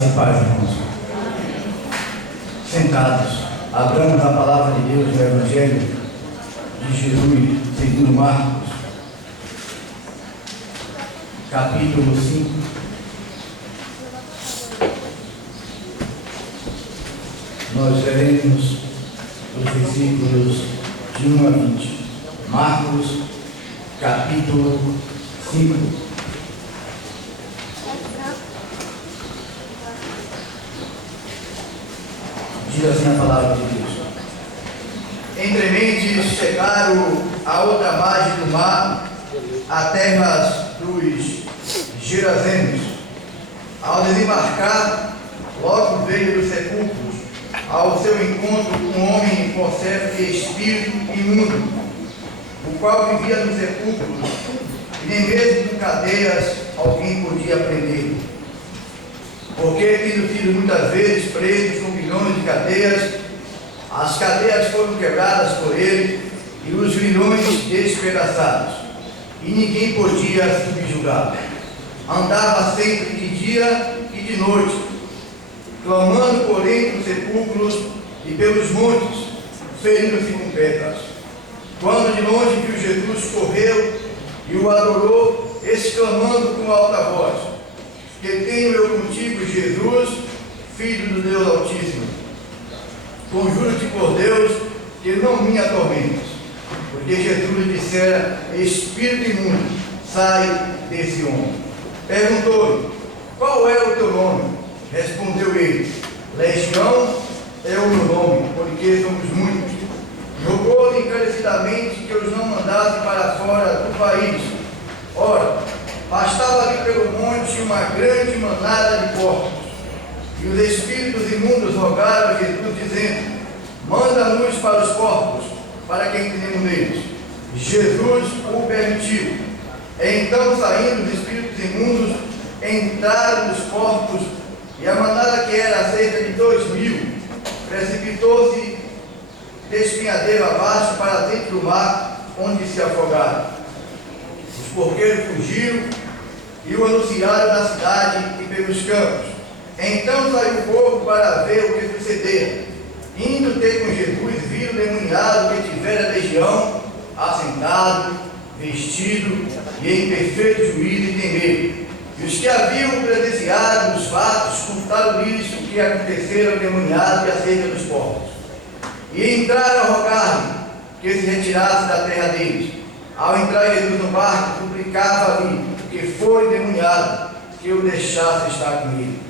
E paz, irmãos. Sentados, abramos a palavra de Deus no Evangelho de Jesus, segundo Marcos, capítulo 5. Nós veremos os versículos de 1 a 20. Marcos, capítulo 5. Diz assim a palavra de Deus: Entrementes chegaram à outra margem do mar, a terras dos Gerazenos. Ao desembarcar, logo veio dos sepulcros ao seu encontro um homem possesso de espírito imundo, o qual vivia nos sepulcros, e nem mesmo com cadeias alguém podia prender. Porque, tendo sido muitas vezes presos com milhões de cadeias, as cadeias foram quebradas por ele e os grilhões despedaçados, e ninguém podia subjugá-lo. Andava sempre de dia e de noite, clamando por entre os sepulcros e pelos montes, ferindo-se com pedras. Quando de longe viu Jesus, correu e o adorou, exclamando com alta voz: Que tenho eu contigo, Jesus, Filho do Deus Altíssimo. Conjuro-te por Deus que não me atormentes. Porque Jesus lhe dissera: Espírito imundo, sai desse homem. Perguntou-lhe: Qual é o teu nome? Respondeu ele: Legião é o meu nome, porque somos muitos. Rogou-lhe encarecidamente que os não mandasse para fora do país. Ora, pastava ali pelo monte uma grande manada de porcos. E os espíritos imundos rogaram a Jesus, dizendo: Manda-nos para os porcos, para que entremos neles. Jesus o permitiu. Então, saindo os espíritos imundos, entraram nos porcos, e a manada, que era cerca de 2.000, precipitou-se despenhadeiro abaixo para dentro do mar, onde se afogaram. Os porqueiros fugiram e o anunciaram na cidade e pelos campos. Então saiu o povo para ver o que sucedera. Indo ter com Jesus, viram o demoniado que tivera legião, assentado, vestido e em perfeito juízo e temer. E os que haviam presenciado os fatos contaram-lhes o que acontecera ao demoniado e acerca dos porcos. E entraram a rogar-lhe que se retirasse da terra deles. Ao entrar Jesus no barco, suplicava ali que for endemoniado, que o deixasse estar com ele.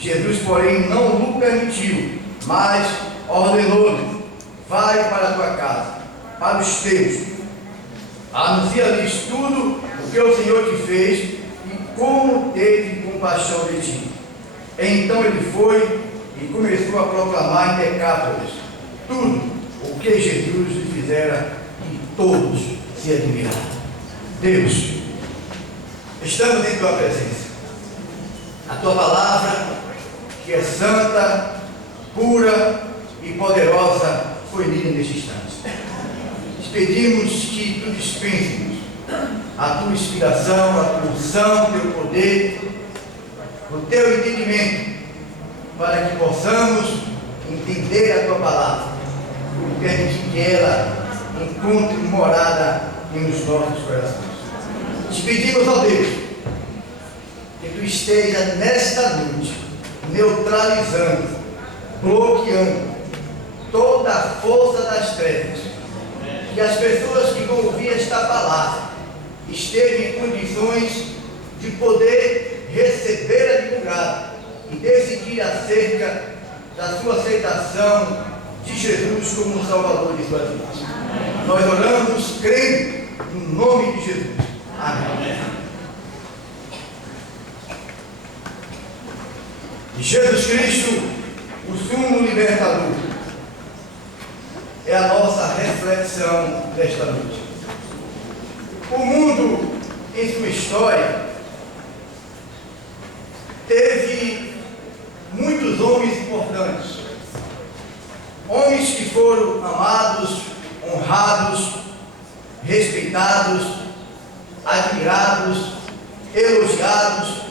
Jesus, porém, não o permitiu, mas ordenou-lhe: Vai para a tua casa, para os teus, anuncia-lhes tudo o que o Senhor te fez e como teve compaixão de ti. Então ele foi e começou a proclamar em Decápolis tudo o que Jesus lhe fizera, e todos se admiraram. Deus, estamos em tua presença. A tua palavra, que é santa, pura e poderosa, foi lida neste instante. Te pedimos que tu dispenses a tua inspiração, a tua unção, o teu poder, o teu entendimento, para que possamos entender a tua palavra e permitir que ela encontre morada nos nossos corações. Te pedimos, ó Deus, que tu esteja nesta noite neutralizando, bloqueando toda a força das trevas, que as pessoas que vão ouvir esta palavra estejam em condições de poder receber a divulgada e decidir acerca da sua aceitação de Jesus como Salvador de suas vidas. Nós oramos crendo no nome de Jesus. Amém. Jesus Cristo, o sumo libertador, é a nossa reflexão desta noite. O mundo, em sua história, teve muitos homens importantes, homens que foram amados, honrados, respeitados, admirados, elogiados,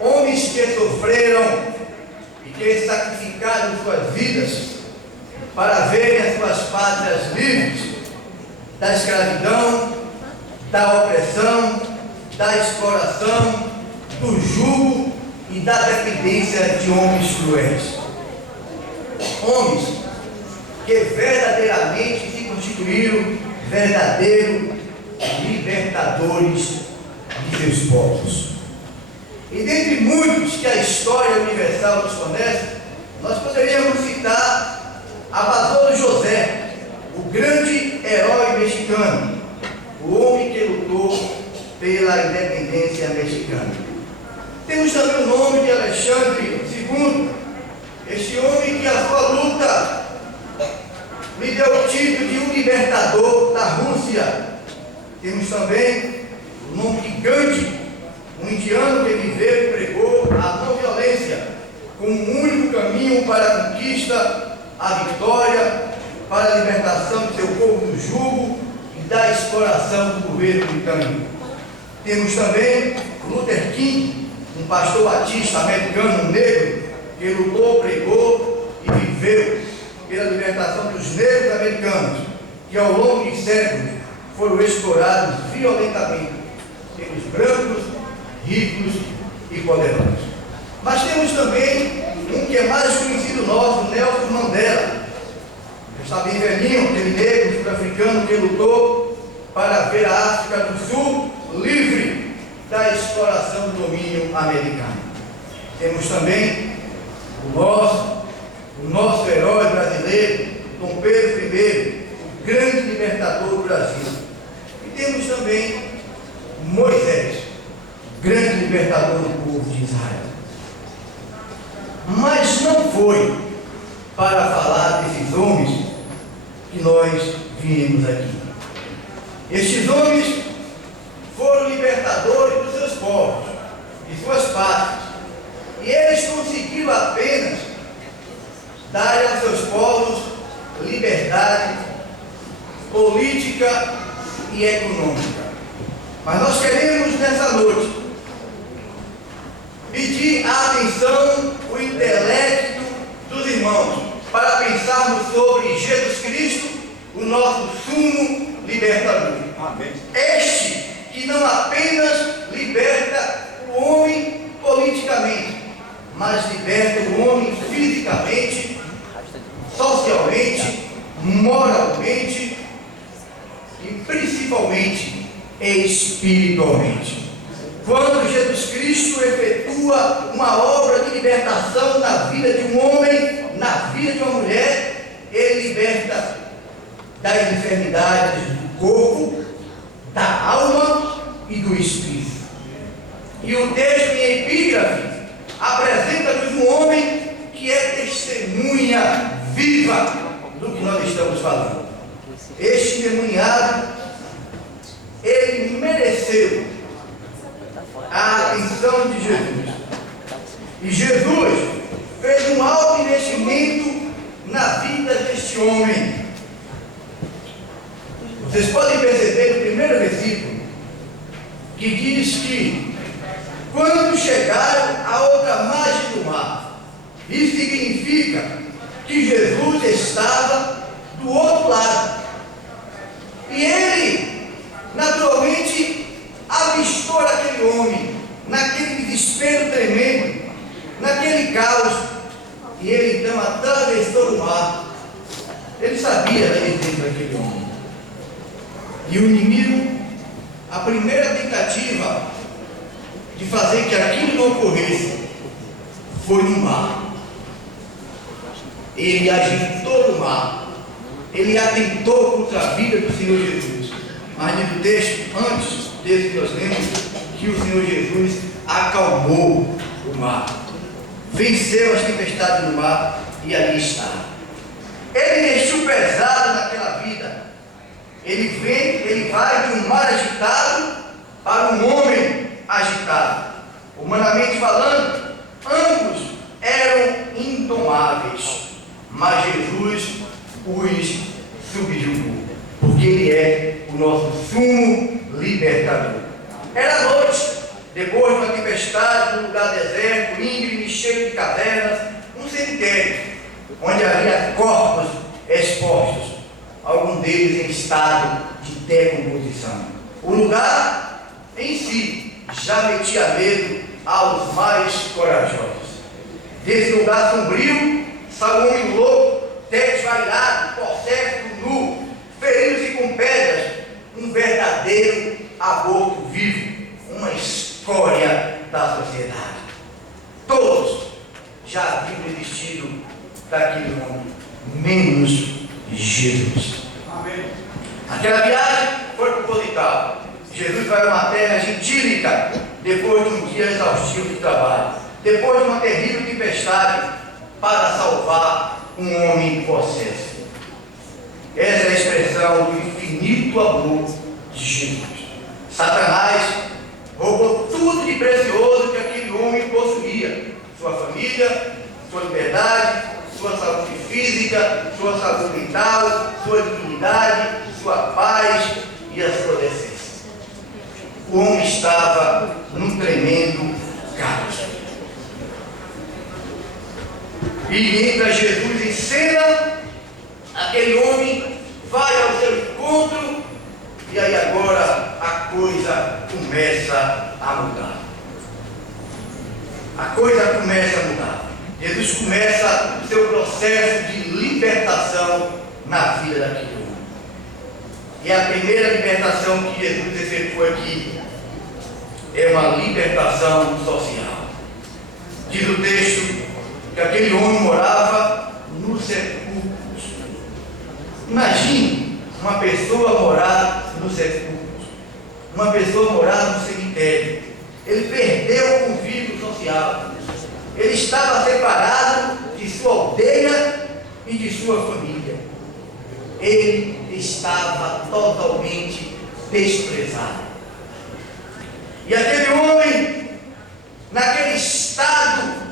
homens que sofreram que sacrificaram suas vidas para verem as suas pátrias livres da escravidão, da opressão, da exploração, do jugo e da dependência de homens cruéis. Homens que verdadeiramente se constituíram verdadeiros libertadores de seus povos. E dentre muitos que a história universal nos fornece, nós poderíamos citar Abaddon José, o grande herói mexicano, o homem que lutou pela independência mexicana. Temos também o nome de Alexandre II, este homem que a sua luta lhe deu o título de um libertador da Rússia. Temos também o nome de Gandhi, um indiano que viveu e pregou a não violência como um único caminho para a conquista, a vitória, para a libertação de seu povo do jugo e da exploração do governo britânico. Temos também Luther King, um pastor batista americano negro que lutou, pregou e viveu pela libertação dos negros americanos, que ao longo de séculos foram explorados violentamente pelos brancos, ricos e poderosos. Mas temos também um que é mais conhecido nosso, Nelson Mandela. Está bem velhinho, aquele negro sul-africano que lutou para ver a África do Sul livre da exploração do domínio americano. Temos também o nosso herói brasileiro, Dom Pedro I, o grande libertador do Brasil. E temos também Moisés, grande libertador do povo de Israel. Mas não foi para falar desses homens que nós viemos aqui. Estes homens foram libertadores dos seus povos, de suas pátrias, e eles conseguiram apenas dar aos seus povos liberdade política e econômica. Mas nós queremos nessa noite pedir a atenção, o intelecto dos irmãos, para pensarmos sobre Jesus Cristo, o nosso sumo libertador. Amém. Este que não apenas liberta o homem politicamente, mas liberta o homem fisicamente, socialmente, moralmente e principalmente espiritualmente. Quando Jesus Cristo efetua uma obra de libertação na vida de um homem, na vida de uma mulher, ele liberta das enfermidades do corpo, da alma e do espírito. E o texto em epígrafe apresenta-nos um homem que é testemunha viva do que nós estamos falando. Este endemoniado, ele mereceu a atenção de Jesus. E Jesus fez um alto investimento na vida deste homem. Vocês podem perceber no primeiro versículo que diz que quando chegaram à outra margem do mar, isso significa que Jesus estava do outro lado. E ele, naturalmente, avistou aquele homem, naquele desespero tremendo, naquele caos, e ele então atravessou o mar. Ele sabia da existência daquele homem. E o inimigo, a primeira tentativa de fazer que aquilo não ocorresse, foi no mar. Ele agitou no mar, ele atentou contra a vida do Senhor Jesus. Mas no texto, antes desse que nós lemos, que o Senhor Jesus acalmou o mar, venceu as tempestades do mar e ali está. Ele deixou pesado naquela vida. Ele vai de um mar agitado para um homem agitado. Humanamente falando, ambos eram indomáveis, mas Jesus os subjugou, porque Ele é o nosso sumo libertador. Era noite, depois de uma tempestade, num lugar deserto, íngreme, cheio de cavernas, um cemitério, onde havia corpos expostos, alguns deles em estado de decomposição. O lugar em si já metia medo aos mais corajosos. Desse lugar sombrio, saiu um homem louco, desvairado, possesso, nu, ferido-se com pedras, um verdadeiro aborto vivo, uma escória da sociedade. Todos já haviam desistido daquele homem, menos Jesus. Amém. Aquela viagem foi proposital. Jesus vai a uma terra gentílica, depois de um dia exaustivo de trabalho, depois de uma terrível tempestade, para salvar um homem possesso. Essa é a expressão do infinito amor de Jesus. Satanás roubou tudo de precioso que aquele homem possuía: sua família, sua liberdade, sua saúde física, sua saúde mental, sua dignidade, sua paz e a sua decência. O homem estava num tremendo caos. E entra Jesus em cena, aquele homem vai ao seu encontro, e aí agora a coisa começa a mudar. A coisa começa a mudar. Jesus começa o seu processo de libertação na vida daquele homem. E a primeira libertação que Jesus efetua aqui é uma libertação social. Diz o texto que aquele homem morava nos sepulcros. Imagine uma pessoa morar nos sepulcros, uma pessoa morar no cemitério. Ele perdeu o convívio social. Ele estava separado de sua aldeia e de sua família. Ele estava totalmente desprezado. E aquele homem, naquele estado,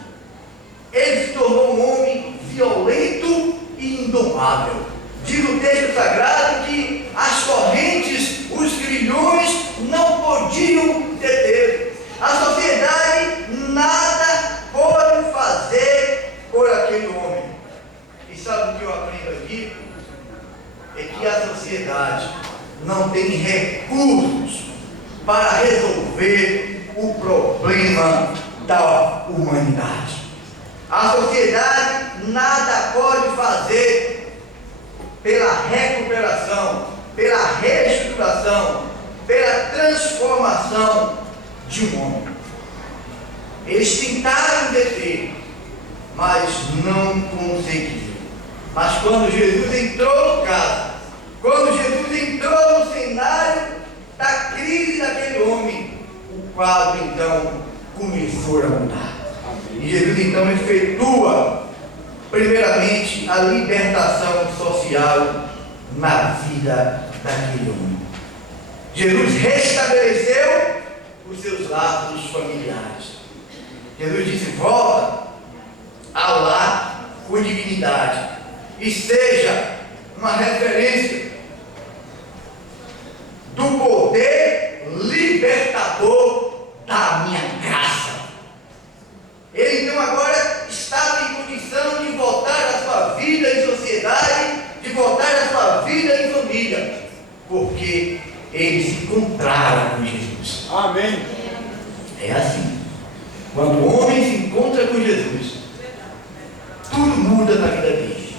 ele se tornou um homem violento e indomável. Diz o texto sagrado que as correntes, os grilhões não podiam deter. A sociedade nada pode fazer por aquele homem. E sabe o que eu aprendo aqui? É que a sociedade não tem recursos para resolver o problema da humanidade. A sociedade nada pode fazer pela recuperação, pela reestruturação, pela transformação de um homem. Eles tentaram deter, mas não conseguiram. Mas quando Jesus entrou no caso, quando Jesus entrou no cenário da crise daquele homem, o quadro então começou a mudar. E Jesus então efetua primeiramente a libertação social na vida daquele homem. Jesus restabeleceu os seus laços familiares. Jesus disse: volta ao lar com dignidade e seja uma referência do poder libertador da minha graça. Ele então agora estava em condição de voltar à sua vida em sociedade, de voltar à sua vida em família, porque ele se encontrara com Jesus. Amém. É assim. Quando o homem se encontra com Jesus, tudo muda na vida dele.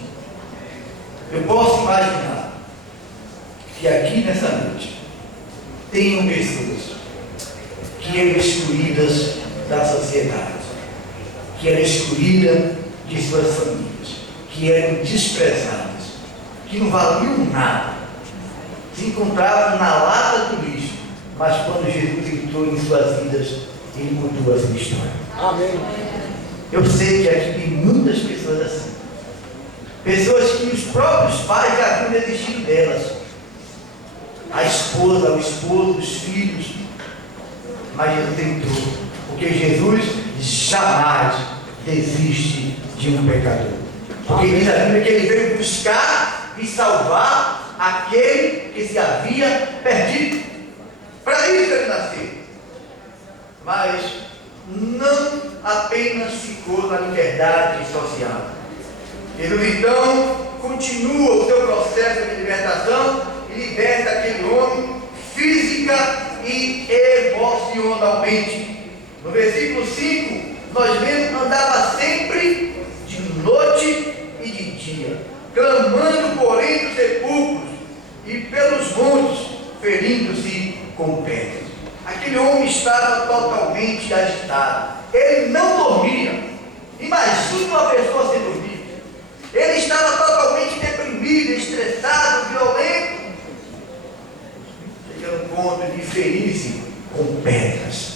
Eu posso imaginar que aqui nessa noite tenham pessoas que eram excluídas da sociedade, que eram excluídas de suas famílias, que eram desprezadas, que não valiam nada, se encontravam na lata do lixo, mas quando Jesus entrou em suas vidas, ele mudou a sua história. Amém. Eu sei que aqui tem muitas pessoas assim, pessoas que os próprios pais já haviam desistido delas, a esposa, o esposo, os filhos, mas Jesus entrou, porque Jesus jamais desiste de um pecador, porque diz a Bíblia que ele veio buscar e salvar aquele que se havia perdido. Para isso ele nasceu, mas não apenas ficou na liberdade social. Jesus então continua o seu processo de libertação e liberta aquele homem física e emocionalmente. No versículo 5, nós vemos: andava sempre de noite e de dia, clamando por entre os sepulcros e pelos montes, ferindo-se com pedras. Aquele homem estava totalmente agitado. Ele não dormia. Imagine uma pessoa sem dormir. Ele estava totalmente deprimido, estressado, violento, chegando ao ponto de ferir-se com pedras.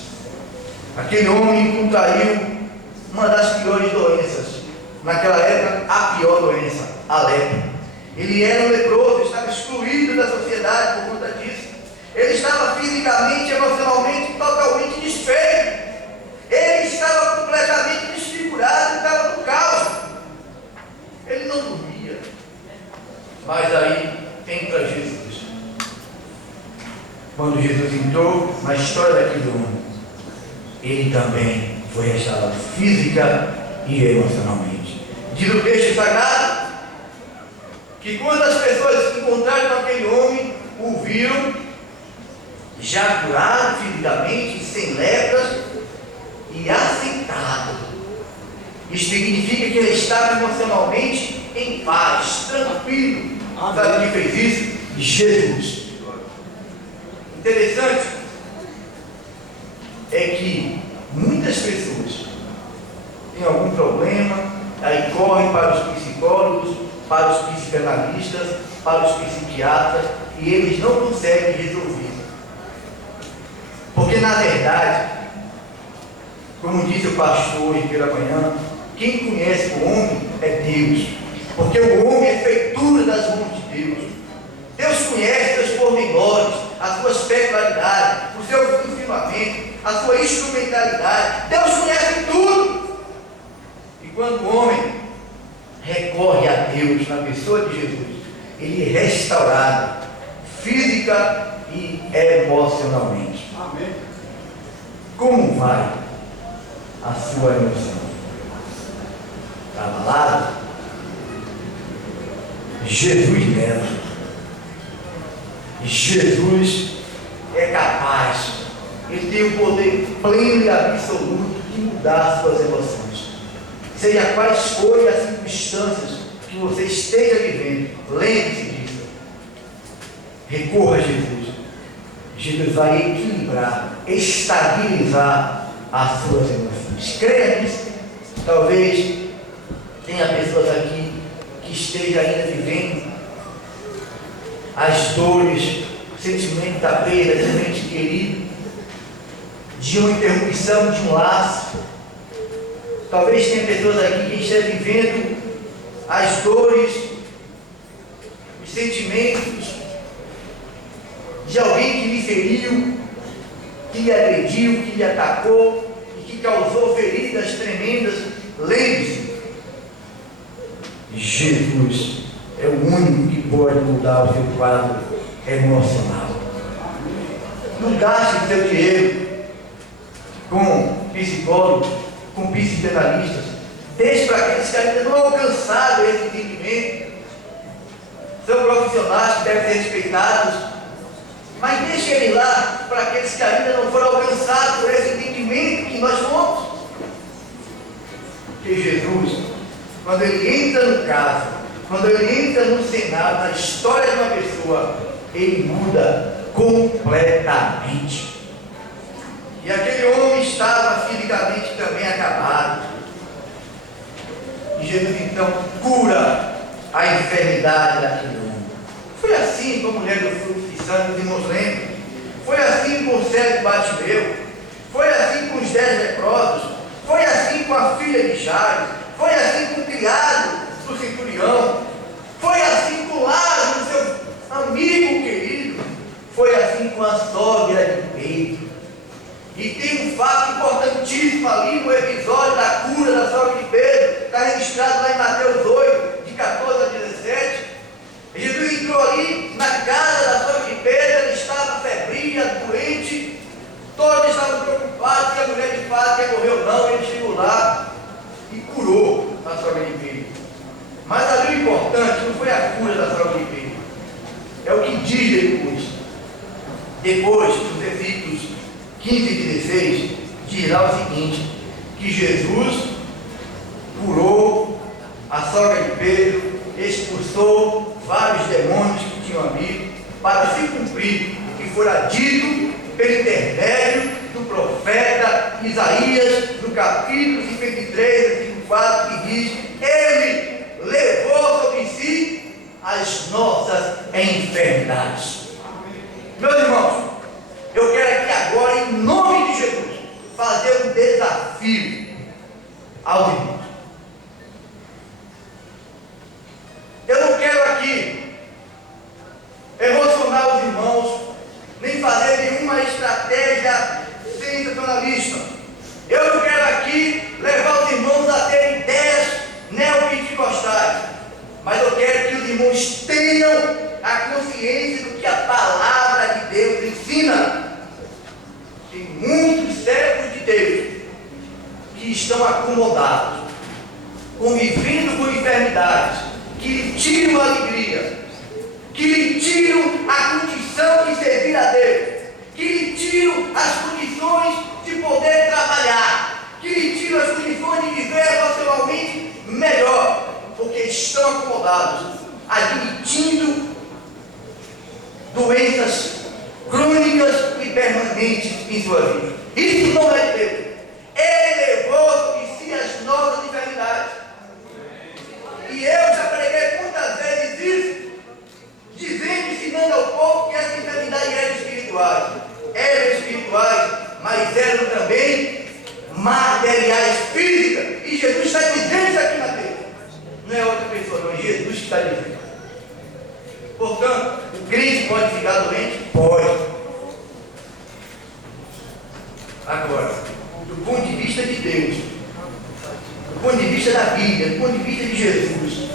Aquele homem contraiu uma das piores doenças. Naquela época, a pior doença, a lepra. Ele era um leproso, estava excluído da sociedade por conta disso. Ele estava fisicamente, emocionalmente, totalmente desfeito. Ele estava completamente desfigurado, estava no caos. Ele não dormia. Mas aí entra Jesus. Quando Jesus entrou na história daquele homem, ele também foi restaurado física e emocionalmente. Diz o texto sagrado que quando as pessoas se encontraram com aquele homem, o viram já curado fisicamente, sem lepras e assentado. Isso significa que ele estava emocionalmente em paz, tranquilo. Sabe quem fez isso? Jesus. Interessante é que muitas pessoas têm algum problema, aí correm para os psicólogos, para os psicanalistas, para os psiquiatras, e eles não conseguem resolver. Porque na verdade, como disse o pastor hoje pela manhã, quem conhece o homem é Deus. Porque o homem é feitura das mãos de Deus. Deus conhece seus pormenores, as suas peculiaridades, o seu funcionamento, a sua instrumentalidade. Deus conhece tudo. E quando o homem recorre a Deus na pessoa de Jesus, ele é restaurado física e emocionalmente. Amém. Como vai a sua emoção? Está abalado? Jesus leva. Jesus é capaz, ele tem o poder pleno e absoluto de mudar as suas emoções. Seja quais forem as circunstâncias que você esteja vivendo, lembre-se disso. Recorra a Jesus. Jesus vai equilibrar, estabilizar as suas emoções. Creia nisso. Talvez tenha pessoas aqui que estejam ainda vivendo as dores, o sentimento da perda de um ente querido, de uma interrupção de um laço. Talvez tenha pessoas aqui que estejam vivendo as dores, os sentimentos de alguém que lhe feriu, que lhe agrediu, que lhe atacou e que causou feridas tremendas. Lembre-se, Jesus é o único que pode mudar o seu quadro emocional. Não gaste o seu dinheiro com psicólogos, com psicanalistas. Deixe para aqueles que ainda não alcançaram esse entendimento. São profissionais que devem ser respeitados, mas deixe ele lá para aqueles que ainda não foram alcançados por esse entendimento que nós somos. Porque Jesus, quando ele entra no caso, quando ele entra no cenário, na história de uma pessoa, ele muda completamente. E aquele homem estava fisicamente também acabado. E Jesus então cura a enfermidade daquele homem. Foi assim com a mulher do fluxo de sangue, os irmãos lembram? Foi assim com o cego Bartimeu. Foi assim com os 10 leprosos. Foi assim com a filha de Jairo. Foi assim com o criado do centurião. Foi assim com Lázaro, seu amigo querido. Foi assim com a sogra de Pedro. E tem um fato importantíssimo ali no episódio da cura da sogra de Pedro. Está registrado lá em Mateus 8, de 14 a 17. Jesus entrou ali na casa da sogra de Pedro. Ele estava febril, doente. Todos estavam preocupados que a mulher de fato ia morrer ou não. Ele chegou lá. na sogra de Pedro. Mas ali o importante não foi a cura da sogra de Pedro. É o que diz depois. Depois, nos versículos 15 e 16, diz lá o seguinte: que Jesus curou a sogra de Pedro, expulsou vários demônios que tinham ali, para se cumprir o que fora dito pelo intermédio do profeta Isaías, no capítulo 53, versículo 4, que diz: Ele levou sobre si as nossas enfermidades. Meus irmãos, eu quero aqui agora, em nome de Jesus, fazer um desafio aos irmãos. Eu não quero aqui emocionar os irmãos, nem fazer nenhuma estratégia sensacionalista. Eu não quero aqui levar os irmãos a terem ideias neopentecostais, mas eu quero que os irmãos tenham a consciência do que a palavra de Deus ensina. Tem muitos servos de Deus que estão acomodados, convivendo com enfermidades, que lhe tiram a alegria, que lhe tiram a condição de servir a Deus, que lhe tiram as condições de poder trabalhar, que lhe tiram as condições de viver emocionalmente melhor, porque estão acomodados, admitindo doenças crônicas e permanentes em sua vida. Isso não é de Deus. Ele levou sobre si as nossas enfermidades. E eu já preguei muitas vezes isso, dizendo, ensinando ao povo que essas enfermidades eram espirituais. Eram espirituais, mas eram também materiais, físicas. E Jesus está dizendo isso aqui na Bíblia. Não é outra pessoa, não, é Jesus que está dizendo. Portanto, o crente pode ficar doente? Pode. Agora, do ponto de vista de Deus, do ponto de vista da Bíblia, do ponto de vista de Jesus,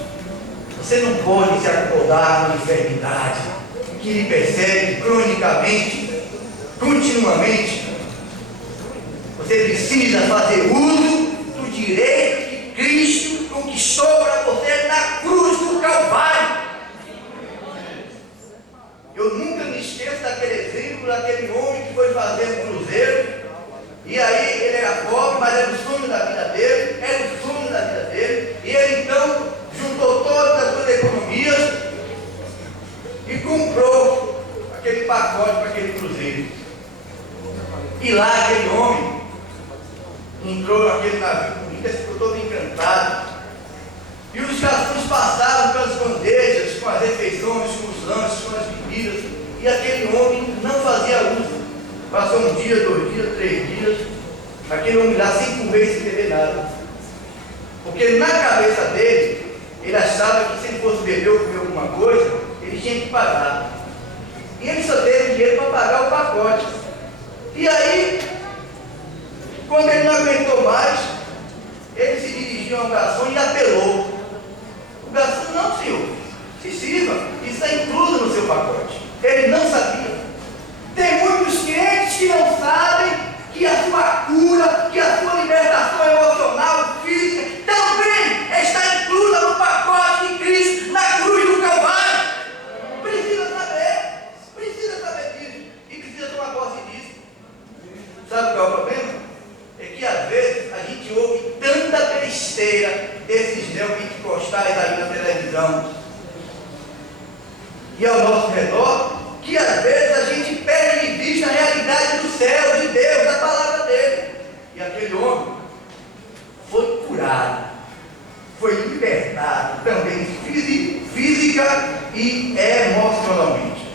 você não pode se acomodar com a enfermidade que lhe persegue cronicamente, continuamente. Você precisa fazer uso do direito que Cristo conquistou para você na cruz do Calvário. Eu nunca me esqueço daquele exemplo, daquele homem que foi fazer um cruzeiro, e aí ele era pobre, mas era o sonho da vida dele, e ele então juntou todas as suas economias e comprou aquele pacote para aquele cruzeiro. E lá aquele homem entrou naquele navio bonito, ficou todo encantado. E os garçons passavam pelas bandejas com as refeições, com os lanches, com as bebidas, e aquele homem não fazia uso. Passou um dia, 2 dias, 3 dias, aquele homem lá sem comer e sem beber nada. Porque na cabeça dele, ele achava que se ele fosse beber ou comer alguma coisa, ele tinha que pagar. E ele só teve dinheiro para pagar o pacote. E aí, quando ele não aguentou mais, ele se dirigiu ao garçom e apelou. O garçom: não, senhor, se sirva, isso está incluso no seu pacote. Ele não sabia. Tem muitos crentes que não sabem que a sua cura, que a sua libertação emocional, física, também está inclusa no pacote de Cristo na cruz do Calvário. Precisa saber disso, e precisa tomar posse disso. Sabe qual é o problema? É que às vezes a gente ouve tanta besteira desses neopentecostais aí na televisão e ao nosso redor, que às vezes a gente perde de vista a realidade do céu, de Deus, da palavra dele. E aquele homem foi curado, foi libertado também física e emocionalmente.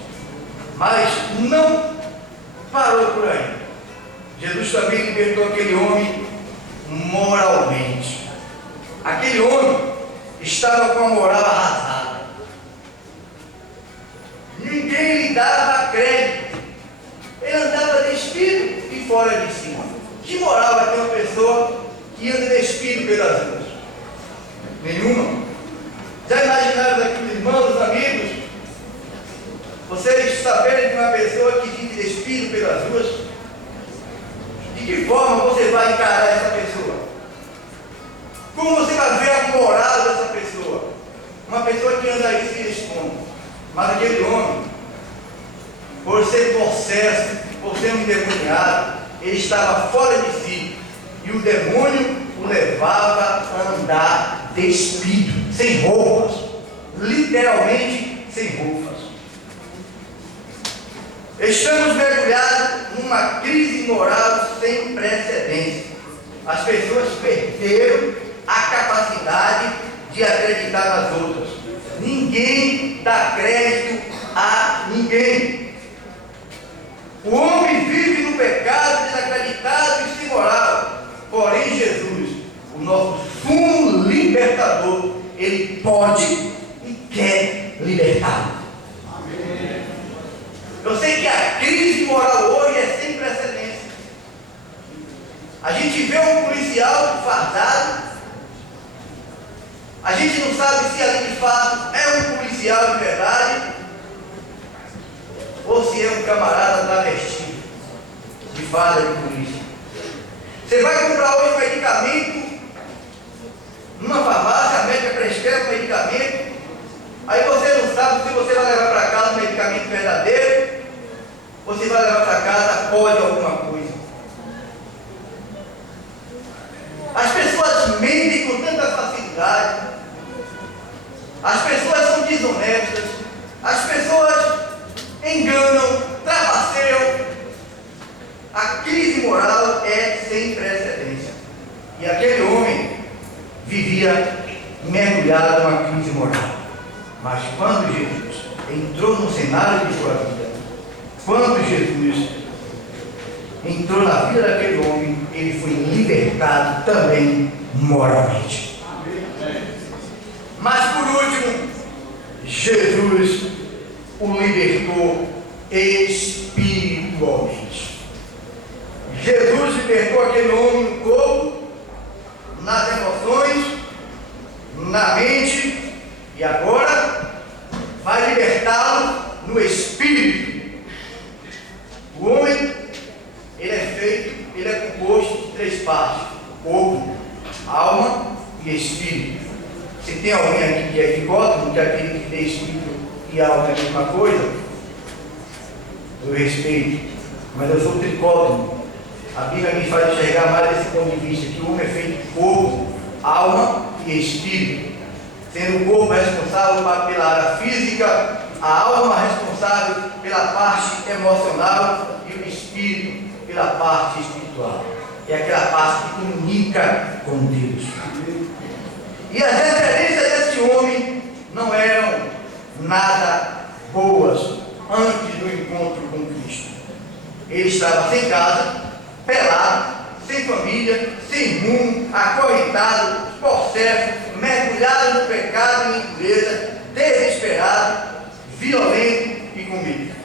Mas não parou por aí. Jesus também libertou aquele homem moralmente. Aquele homem estava com a moral arrasada. Ninguém lhe dava crédito. Ele andava despido e fora de si. Que moral vai ter uma pessoa que anda despido pelas ruas? Nenhuma. Já imaginaram daqui os irmãos, os amigos, vocês saberem de uma pessoa que vive despido pelas ruas? De que forma você vai encarar essa pessoa? Com Como você vai ver a moral dessa pessoa? Uma pessoa que anda aí se expondo. Mas aquele homem, por ser possesso, por ser um endemoniado, ele estava fora de si. E o demônio o levava a andar despido, sem roupas. Literalmente sem roupas. Estamos mergulhados numa crise moral sem precedentes. As pessoas perderam a capacidade de acreditar nas outras. Ninguém dá crédito a ninguém. O homem vive no pecado, desacreditado e sem moral. Porém, Jesus, o nosso sumo libertador, ele pode e quer libertar. Eu sei que a crise moral hoje é sem precedentes. A gente vê um policial fardado, a gente não sabe se ali de fato é um policial de verdade ou se é um camarada travestido de farda de polícia. Você vai comprar hoje um medicamento numa farmácia, a médica prescreve um medicamento, aí você não sabe se você vai levar para casa um medicamento verdadeiro ou se vai levar para casa pó de alguma coisa. As pessoas mentem com tanta facilidade, as pessoas são desonestas, as pessoas enganam, trapaceiam. A crise moral é sem precedência. E aquele homem vivia mergulhado numa crise moral. Mas quando Jesus entrou no cenário de sua vida, quando Jesus entrou na vida daquele homem, ele foi libertado também moralmente. Mas por último, Jesus o libertou espiritualmente. Jesus libertou aquele homem no corpo, nas emoções, na mente, e agora vai libertá-lo no espírito. O homem, ele é composto de 3 partes: corpo, alma e espírito. Se tem alguém aqui que é dicótomo, que acredita que tem espírito e alma é a mesma coisa, eu respeito, mas eu sou tricótomo. A Bíblia me faz enxergar mais desse ponto de vista, que o homem é feito de corpo, alma e espírito, sendo o corpo responsável pela área física, a alma responsável pela parte emocional e o espírito pela parte espiritual. É aquela parte que comunica com Deus. E as referências desse homem não eram nada boas antes do encontro com Cristo. Ele estava sem casa, pelado, sem família, sem rumo, acorrentado, possesso, mergulhado no pecado e impureza, desesperado, violento e com medo.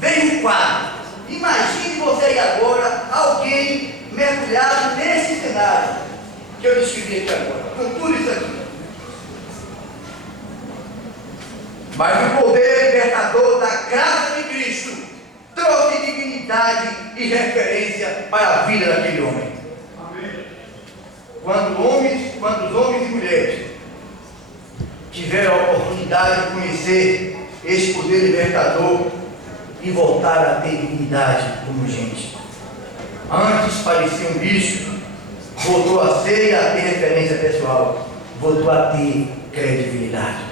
Veio um quadro. Imagine você aí agora, alguém mergulhado nesse cenário que eu descrevi aqui agora, com tudo isso aqui. Mas o poder libertador da graça de Cristo trouxe dignidade e referência para a vida daquele homem. Amém. Quando os homens e mulheres tiveram a oportunidade de conhecer esse poder libertador e voltaram a ter dignidade como gente. Antes parecia um bicho, voltou a ser e a ter referência pessoal, voltou a ter credibilidade.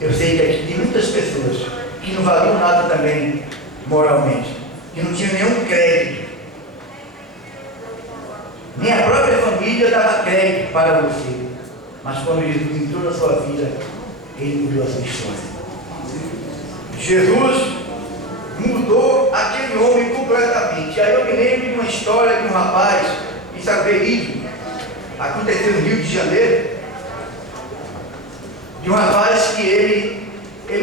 Eu sei que aqui tem muitas pessoas que não valiam nada também moralmente, que não tinham nenhum crédito, nem a própria família dava crédito para você, mas quando Jesus entrou na sua vida, ele mudou a sua história. Jesus mudou aquele homem completamente. E aí eu me lembro de uma história de um rapaz, isso é verídico, aconteceu no Rio de Janeiro, de um rapaz que ele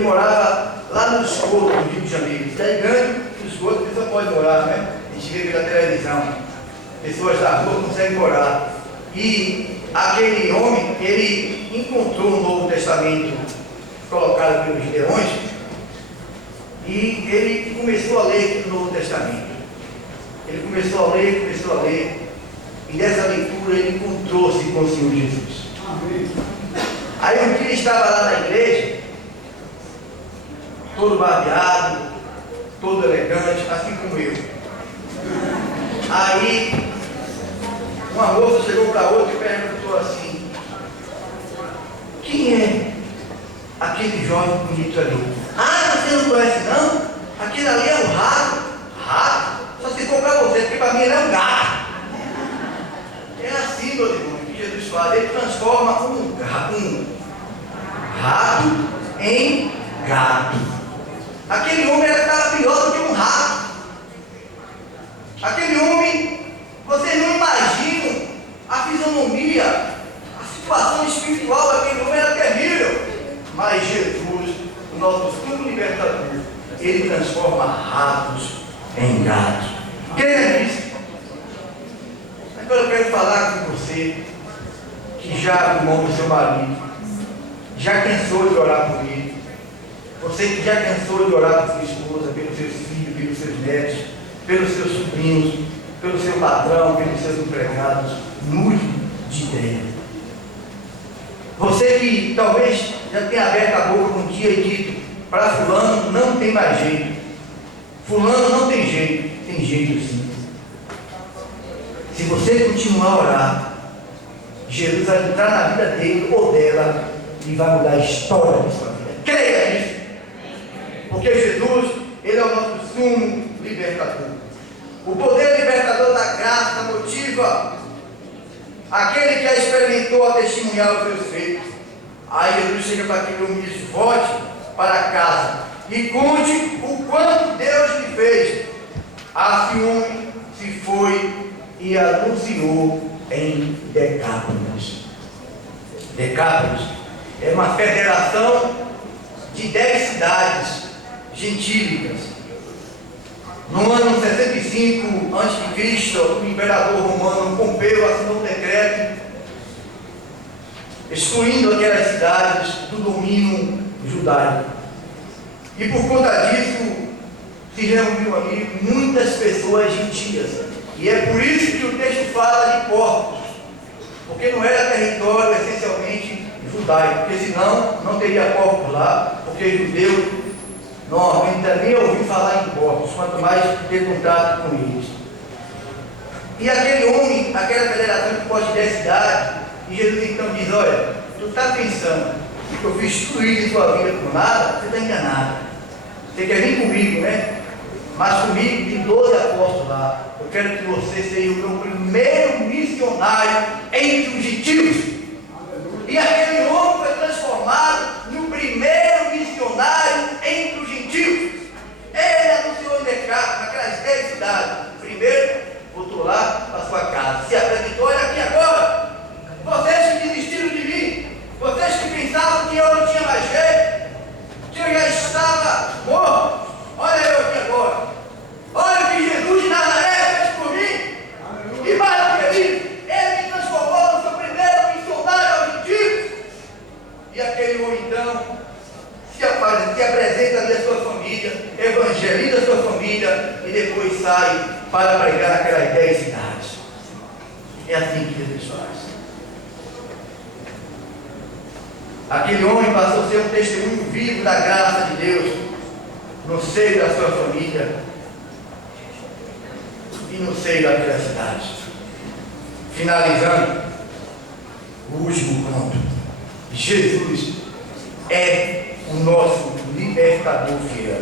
morava lá no esgoto do Rio de Janeiro. Cidade grande, no esgoto, a pessoa pode morar, né? A gente vê pela televisão, pessoas da rua conseguem morar. E aquele homem, ele encontrou o Novo Testamento colocado pelos leões, e ele começou a ler o Novo Testamento. Ele começou a ler, E dessa leitura ele encontrou-se com o Senhor Jesus. Aí um dia ele estava lá na igreja, todo barbeado, todo elegante, assim como eu. Aí uma moça chegou para outra e perguntou assim: quem é aquele jovem bonito ali? Ah, você não conhece não? Aquele ali é um rato. Rato? Só se for para você, porque para mim ele é um gato. É assim, meu irmão, que Jesus fala, ele transforma um rato em gato. Aquele homem estava pior do que um rato. Aquele homem, vocês não imaginam a fisionomia, a situação espiritual daquele homem era terrível. Mas Jesus, o nosso sumo libertador, ele transforma ratos em gatos. Creia nisso. Agora eu quero falar com você que já abriu mão do seu marido, já cansou de orar por ele. Você que já cansou de orar por sua esposa, pelos seus filhos, pelos seus netos, pelos seus sobrinhos, pelo seu patrão, pelos seus empregados, mude de ideia. Você que talvez já tenha aberto a boca um dia e dito: para fulano não tem mais jeito, fulano não tem jeito, tem jeito sim. Se você continuar a orar, Jesus vai entrar na vida dele ou dela e vai mudar a história da sua vida. Creia nisso. Porque Jesus, ele é o nosso sumo libertador. O poder libertador da graça motiva aquele que já experimentou a testemunhar os seus feitos. Aí Jesus chega para aquele homem e diz: volte para casa e conte o quanto Deus lhe fez. Assim o homem se foi e anunciou em Decápolis. Decápolis é uma federação de 10 cidades gentílicas. No ano 65 a.C., o imperador romano Pompeu assinou um decreto excluindo aquelas cidades do domínio judaico. E por conta disso se reuniram ali muitas pessoas gentias. E é por isso que o texto fala de portos, porque não era território essencialmente judaico, porque senão não teria portos lá, porque judeu normalmente nem ouviu falar em portos, quanto mais ter contato com eles. E aquele homem, aquela federação que pode 10 cidades, e Jesus então diz: olha, tu está pensando que eu fiz tudo isso em sua vida por nada? Você está enganado. Você quer vir comigo, né? Mas comigo tem 12 apóstolos lá. Eu quero que você seja o meu primeiro missionário entre os gentios. E aquele homem foi transformado no primeiro missionário entre os gentios. Ele anunciou em Decápolis, naquelas 10 cidades. Primeiro, voltou lá para sua casa, se apresentou: olha aqui agora, vocês que desistiram de mim, vocês que pensavam que eu não tinha mais jeito, que eu já estava morto, olha eu aqui agora. Olha o que Jesus de Nazaré fez por mim. E mais do que isso, ele me transformou no seu primeiro missionário aos gentios. E aquele homem então se apresenta ali a sua família, evangeliza a sua família e depois sai para pregar naquelas 10 cidades. É assim que Jesus faz. Aquele homem passou a ser um testemunho vivo da graça de Deus no seio da sua família e no seio daquela cidade. Finalizando o último ponto: Jesus é o nosso libertador fiel.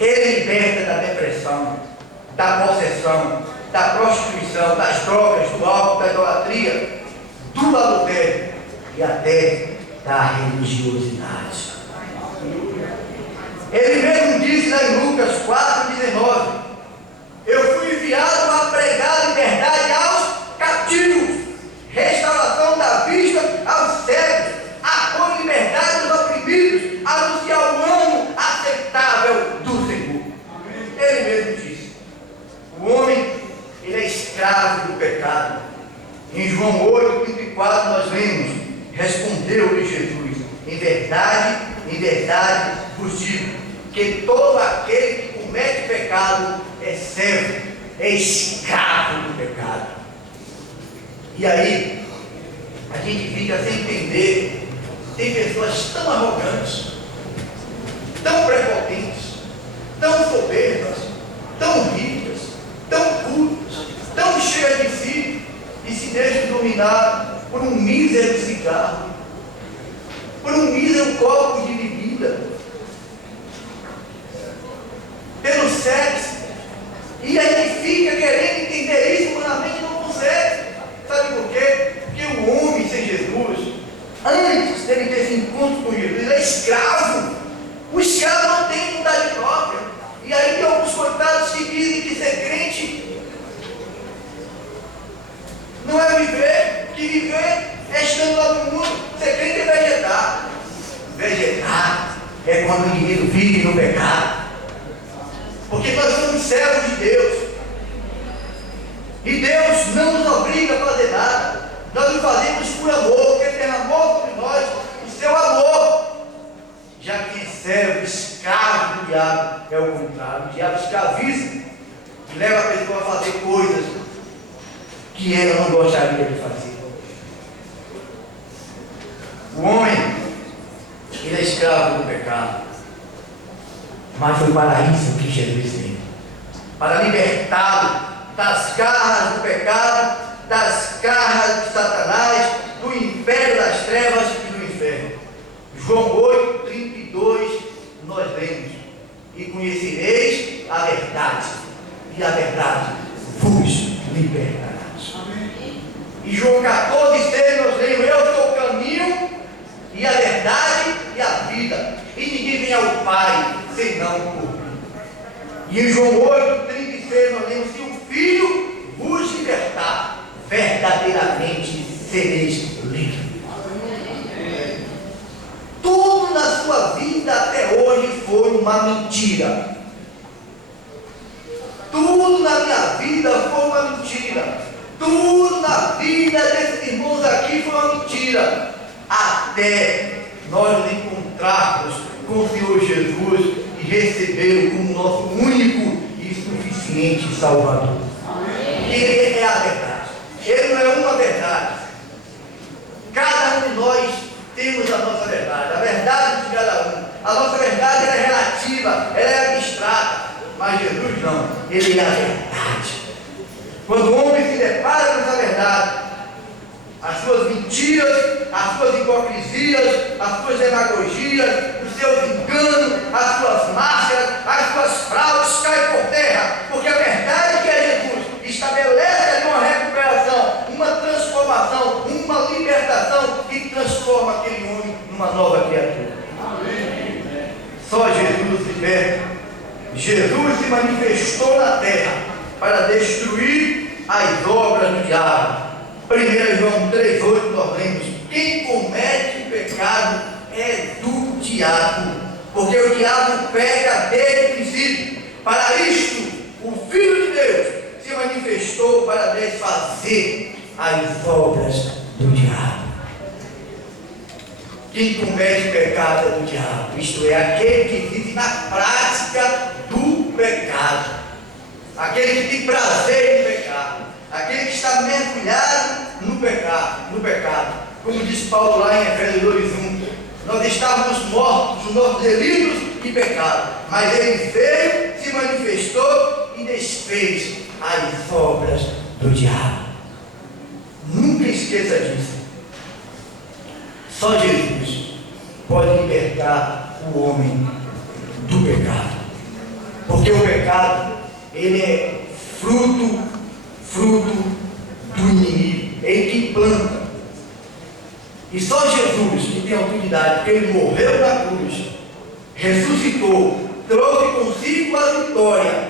Ele liberta da depressão, da possessão, da prostituição, das drogas, do álcool, da idolatria, do adultério e até da religiosidade. Ele mesmo disse lá em Lucas 4,19: eu fui enviado a pregar liberdade aos cativos, restauração da vista aos cegos, a pôr liberdade aos oprimidos, anunciar o ano aceitável do Senhor. Ele mesmo disse. O homem, ele é escravo do pecado. Em João 8,34 nós lemos: respondeu-lhe Jesus: em verdade vos digo, que todo aquele que comete pecado é servo, é escravo do pecado. E aí, a gente fica sem entender. Tem pessoas tão arrogantes, tão prepotentes, tão soberbas, tão ricas, tão cultas, tão cheias de si, e se deixam dominar por um mísero cigarro, por um mísero copo de bebida, pelo sexo. E aí fica querendo entender isso humanamente e não consegue. Sabe por quê? Porque o homem sem Jesus, antes dele ter esse encontro com Jesus, ele é escravo. O escravo não tem vontade própria. E aí tem alguns coitados que dizem que ser crente não é viver, que viver é estando lá no mundo. Ser crente é vegetar. Vegetar é quando o indivíduo vive no pecado. Porque nós somos servos de Deus. E Deus não nos obriga a fazer nada. Nós o fazemos por amor, porque Ele derramou sobre nós o seu amor. Já que servo, escravo do diabo, é o contrário. O diabo escraviza e leva a pessoa a fazer coisas que ela não gostaria de fazer. O homem, ele é escravo do pecado. Mas foi para isso que Jesus veio, para libertá-lo das garras do pecado, das garras de Satanás, do império das trevas e do inferno. João 8:32, nós lemos: e conhecereis a verdade, e a verdade vos libertará. E João 14:6, nós lemos: eu sou o caminho e a verdade e a vida, e ninguém vem ao Pai senão por mim. E em João 8:36 nós lemos: se o Filho vos libertar, verdadeiramente sereis livres. Tudo na sua vida até hoje foi uma mentira. Tudo na minha vida foi uma mentira. Tudo na vida desses irmãos aqui foi uma mentira. Até nós nos encontrarmos com o Senhor Jesus e recebê-lo como nosso único e suficiente Salvador. Ele é a verdade. Ele não é uma verdade. Cada um de nós temos a nossa verdade. A verdade de cada um. A nossa verdade é relativa, ela é abstrata. Mas Jesus não. Ele é a verdade. Quando o homem se depara com essa verdade, as suas mentiras, as suas hipocrisias, as suas demagogias, os seus enganos, as suas máscaras, as suas fraudes caem por terra, porque a verdade que é Jesus estabelece ali uma recuperação, uma transformação, uma libertação e transforma aquele homem numa nova criatura. Amém. Só Jesus liberta. Jesus se manifestou na terra para destruir as obras do diabo. 1 João 3,8 nós lemos: quem comete o pecado é do diabo, porque o diabo pega desde o princípio. Para isto, o Filho de Deus se manifestou para desfazer as obras do diabo. Quem comete o pecado é do diabo, isto é, aquele que vive na prática do pecado, aquele que tem prazer no pecado, aquele que está mergulhado no pecado. Como diz Paulo lá em Efésios 2:1, nós estávamos mortos nos nossos delitos e pecados, mas Ele veio, se manifestou e desfez as obras do diabo. Nunca esqueça disso. Só Jesus pode libertar o homem do pecado, porque o pecado, ele é fruto do inimigo, ele que planta. E só Jesus que tem autoridade, porque Ele morreu na cruz, ressuscitou, trouxe consigo a vitória,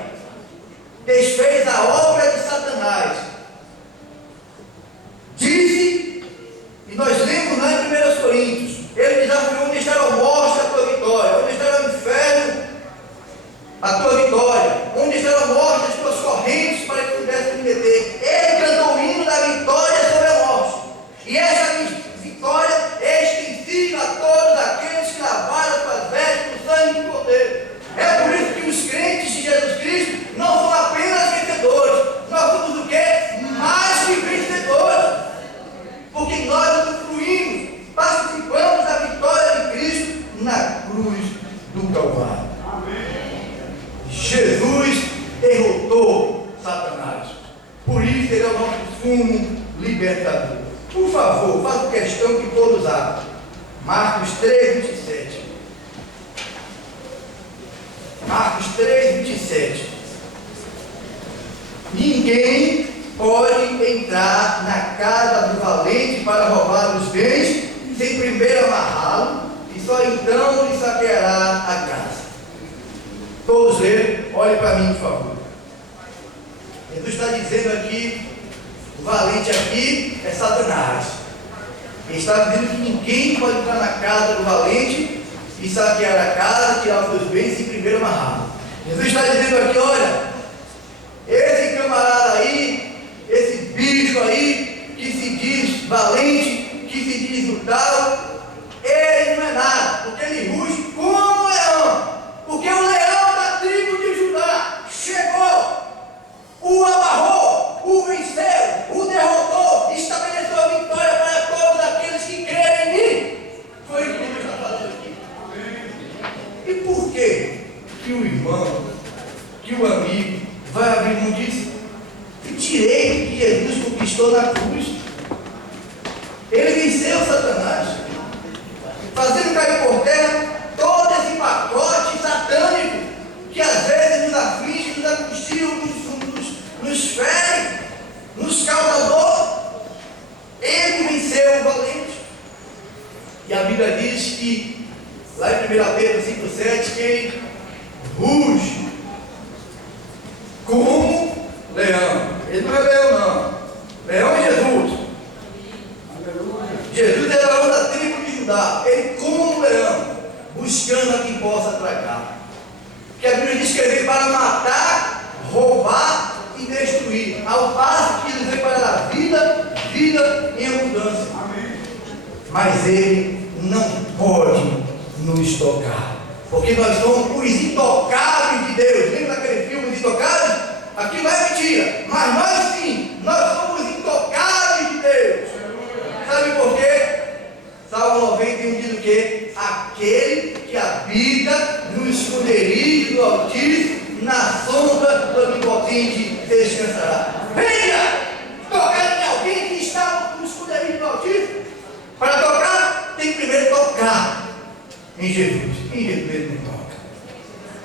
desfez a obra de Satanás. Disse, e nós lemos lá em 1 Coríntios, Ele desafiou: onde estará a morte, a tua vitória? Onde estará o inferno, a tua vitória? Onde estará a morte, as tuas correntes, para que pudesse me deter? Ele cantou o hino da vitória sobre a morte. E essa vitória é extensiva a todos aqueles que lavaram suas vestes no sangue do Cordeiro. É por isso que os crentes de Jesus Cristo não são apenas vencedores. Nós somos o quê? favor, faço questão que todos abram. Marcos 3, 27. Marcos 3, 27. Ninguém pode entrar na casa do valente para roubar os bens, sem primeiro amarrá-lo, e só então lhe saqueará a casa. Todos leram, olhem para mim, por favor. Jesus está dizendo aqui, o valente aqui é Satanás. Ele está dizendo que ninguém pode entrar na casa do valente e saquear a casa, tirar os seus bens, sem primeiro amarrá-lo. Jesus está dizendo aqui, olha, esse camarada aí, esse bicho aí, que se diz valente, que se diz o tal, ele não é nada, porque ele ruge como um leão, porque o leão da tribo de Judá chegou, o amarrou, o venceu, o derrotou, estabeleceu a vitória para todos aqueles que crerem em mim. Foi o que Jesus está falando aqui. E por que o irmão, que o amigo, vai abrir mão disso? Que direito que Jesus conquistou na cruz. Ele venceu Satanás, fazendo cair por terra todo esse pacote satânico que às vezes nos aflige, nos angustia, nos fere, nos causa dor. Ele venceu o valente. E a Bíblia diz que, lá em 1 Pedro 5,7, que ele ruge como leão. Ele não é leão, não. Leão é Jesus. Jesus é leão da tribo de Judá. Ele como leão, buscando a quem possa tragar. Porque a Bíblia diz que ele veio para matar, roubar e destruir. Ao passo que ele veio para dar vida, vida em abundância. Amém. Mas ele não pode nos tocar. Porque nós somos os intocáveis de Deus. Lembra daquele filme, Os Intocáveis? Aquilo não é mentira, mas nós sim, nós somos intocáveis de Deus. Sabe por quê? Salmo 91 diz o quê? Aquele que habita no esconderijo do Altíssimo, na sombra do Onipotente descansará. Venha tocar em alguém que está no esconderijo do Altíssimo. Para tocar, tem que primeiro tocar em Jesus. Em Jesus ele não toca.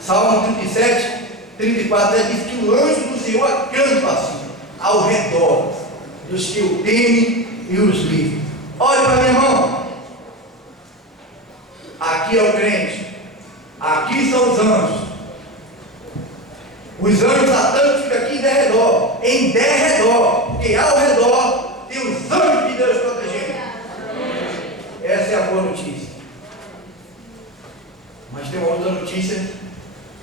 Salmo 37, 34 diz que o anjo do Senhor acampa assim, ao redor dos que o temem e os livra. Olha para minha mão. Aqui é o crente. Aqui são os anjos. Os anjos satânicos ficam aqui em derredor. Em derredor. Porque ao redor tem os anjos de Deus protegendo. Essa é a boa notícia. Mas tem uma outra notícia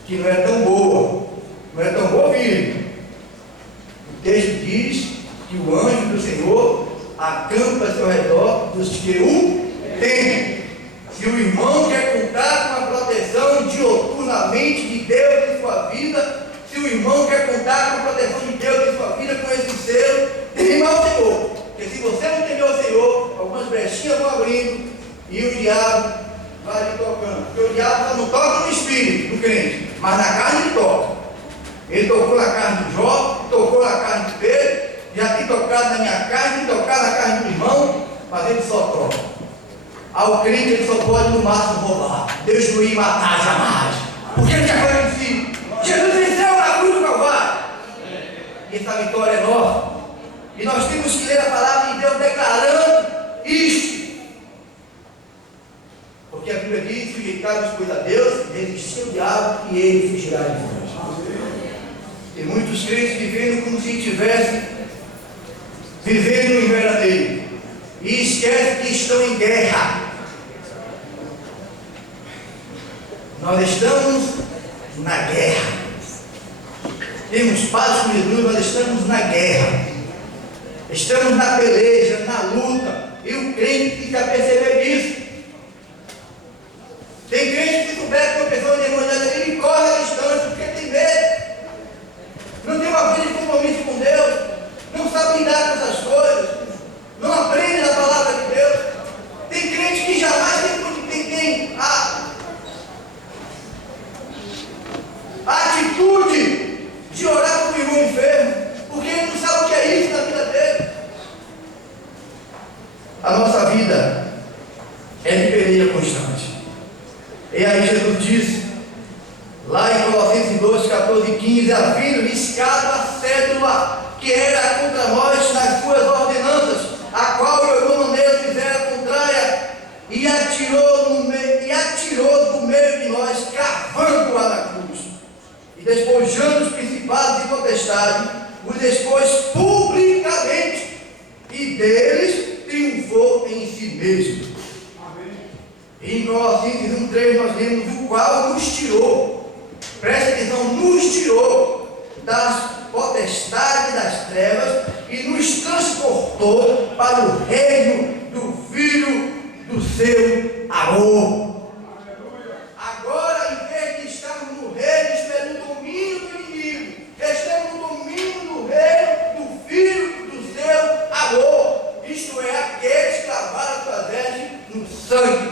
que não é tão boa. Não é tão boa, filho. O texto diz que o anjo do Senhor acampa-se ao redor dos que o temem. Se o irmão quer contar com a proteção dioturnamente de Deus em sua vida, se o irmão quer contar com a proteção de Deus em sua vida, com esse selo, teme ao Senhor. Porque se você não temer ao Senhor, algumas brechinhas vão abrindo e o diabo vai lhe tocando. Porque o diabo só não toca no espírito do crente, mas na carne ele toca. Ele tocou na carne do Jó, tocou na carne de Pedro, já tem tocado na minha carne, tem tocado na carne do irmão, mas ele só toca. Ao crente ele só pode no máximo roubar, destruir e matar jamais. Porque ele já foi vencido. Jesus venceu na cruz do Calvário. E essa vitória é nossa. E nós temos que ler a palavra de Deus declarando isto. Porque a Bíblia diz: sujeitai-vos, pois, a Deus, resistir ao diabo e ele fugirá de vós. Tem muitos crentes vivendo como se estivessem vivendo no invernadeiro e esquecem que estão em guerra. Nós estamos na guerra. Temos paz com Jesus, nós estamos na guerra. Estamos na peleja, na luta. E o crente precisa perceber disso. Tem crente que souber que uma pessoa endemoniada, ele corre a distância porque tem medo. Não tem uma vida de compromisso com Deus. Não sabe lidar com essas coisas. Não aprende a palavra de Deus. Tem crente que jamais tem a atitude de orar por um irmão enfermo, porque ele não sabe o que é isso na vida dele. A nossa vida é de peleja constante. E aí Jesus disse, lá em Colossenses 2, 14 e 15, havendo riscado a cédula que era contra nós nas suas ordenanças, a qual de alguma maneira fizera contrária, e atirou do meio de nós, cravando-a na cruz, e despojando os principados e potestades, os expôs publicamente, e deles triunfou em si mesmo. Amém. Em Colossenses 1,3 nós lemos, o qual nos tirou, preste atenção, nos tirou das potestades das trevas e nos transportou para o reino do Filho do seu amor. Agora, em vez de estarmos no reino, estamos no domínio do inimigo, estamos no domínio do reino do Filho do seu amor, isto é, aqueles que lavaram suas vestes no sangue